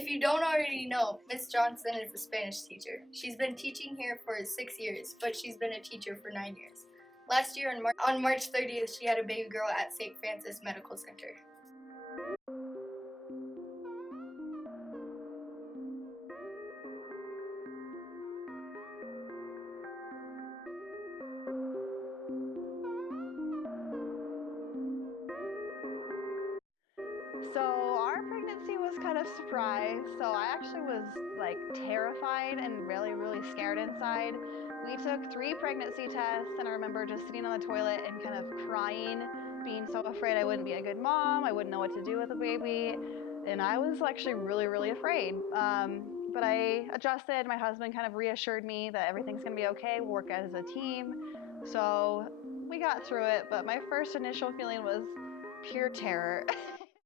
If you don't already know, Miss Johnson is a Spanish teacher. She's been teaching here for 6 years, but she's been a teacher for 9 years. Last year on March 30th, she had a baby girl at St. Francis Medical Center. So our pregnancy was kind of a surprise. So I actually was like terrified and really, really scared inside. We took 3 pregnancy tests, and I remember just sitting on the toilet and kind of crying, being so afraid I wouldn't be a good mom, I wouldn't know what to do with a baby, and I was actually really, really afraid. But I adjusted. My husband kind of reassured me that everything's gonna be okay, we'll work as a team. So we got through it, but my first initial feeling was pure terror.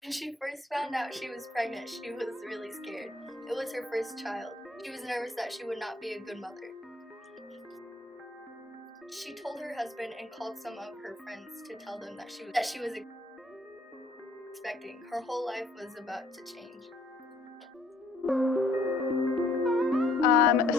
When she first found out she was pregnant, she was really scared. It was her first child. She was nervous that she would not be a good mother. She told her husband and called some of her friends to tell them that she was expecting. Her whole life was about to change.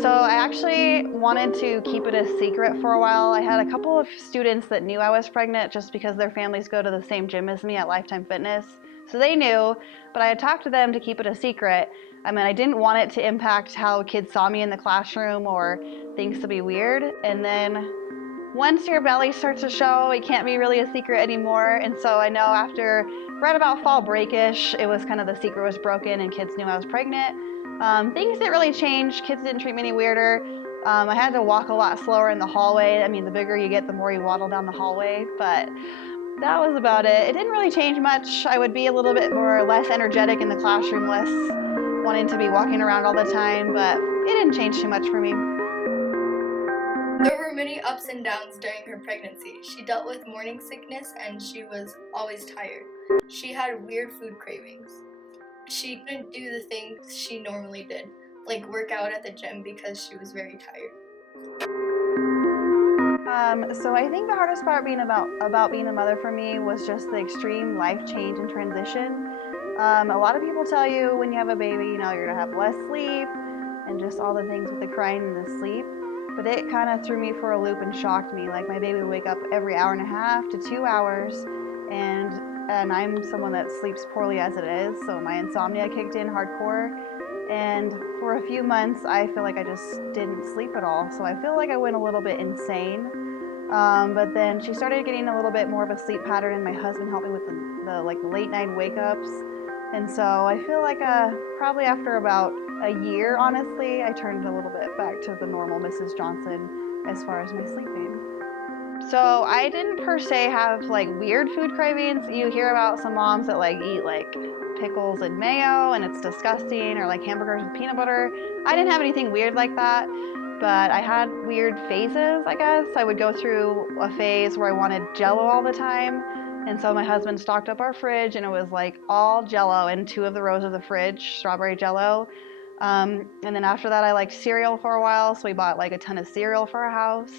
So I actually wanted to keep it a secret for a while. I had a couple of students that knew I was pregnant just because their families go to the same gym as me at Lifetime Fitness. So they knew, but I had talked to them to keep it a secret. I mean, I didn't want it to impact how kids saw me in the classroom or things to be weird. And then once your belly starts to show, it can't be really a secret anymore. And so I know after right about fall break-ish, it was kind of the secret was broken and kids knew I was pregnant. Things didn't really change. Kids didn't treat me any weirder. I had to walk a lot slower in the hallway. I mean, the bigger you get, the more you waddle down the hallway, but that was about it. It didn't really change much. I would be a little bit less energetic in the classroom, less wanting to be walking around all the time, but it didn't change too much for me. There were many ups and downs during her pregnancy. She dealt with morning sickness and she was always tired. She had weird food cravings. She couldn't do the things she normally did, like work out at the gym because she was very tired. So I think the hardest part about being a mother for me was just the extreme life change and transition. A lot of people tell you when you have a baby, you're gonna have less sleep and just all the things with the crying and the sleep. But it kind of threw me for a loop and shocked me. Like my baby would wake up every hour and a half to 2 hours, and I'm someone that sleeps poorly as it is, so my insomnia kicked in hardcore. And for a few months, I feel like I just didn't sleep at all. So I feel like I went a little bit insane. But then she started getting a little bit more of a sleep pattern, and my husband helped me with the late night wake ups. And so I feel like probably after about a year, honestly, I turned a little bit back to the normal Mrs. Johnson as far as my sleeping. So I didn't per se have weird food cravings. You hear about some moms that eat pickles and mayo and it's disgusting, or hamburgers with peanut butter. I didn't have anything weird like that, but I had weird phases, I guess. I would go through a phase where I wanted Jell-O all the time, and so my husband stocked up our fridge and it was all Jell-O in 2 of the rows of the fridge, strawberry Jell-O. And then after that I liked cereal for a while, so we bought a ton of cereal for our house.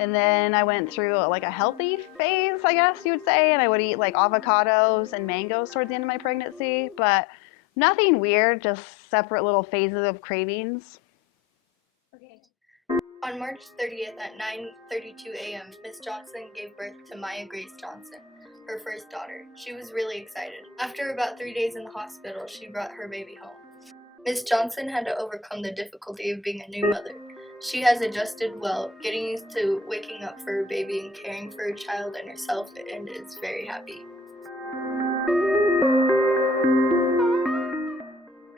And then I went through a healthy phase, I guess you would say, and I would eat avocados and mangoes towards the end of my pregnancy, but nothing weird, just separate little phases of cravings. Okay. On March 30th at 9:32 a.m., Miss Johnson gave birth to Maya Grace Johnson, her first daughter. She was really excited. After about 3 days in the hospital, she brought her baby home. Miss Johnson had to overcome the difficulty of being a new mother. She has adjusted well, getting used to waking up for her baby and caring for her child and herself, and is very happy.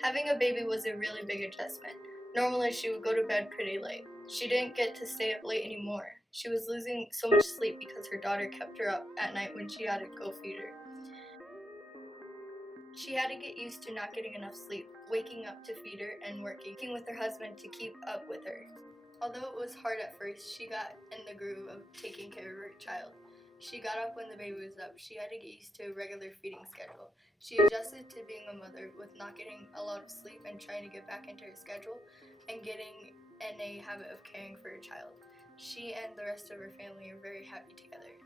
Having a baby was a really big adjustment. Normally she would go to bed pretty late. She didn't get to stay up late anymore. She was losing so much sleep because her daughter kept her up at night when she had to go feed her. She had to get used to not getting enough sleep, waking up to feed her, and working with her husband to keep up with her. Although it was hard at first, she got in the groove of taking care of her child. She got up when the baby was up. She had to get used to a regular feeding schedule. She adjusted to being a mother with not getting a lot of sleep and trying to get back into her schedule and getting in a habit of caring for her child. She and the rest of her family are very happy together.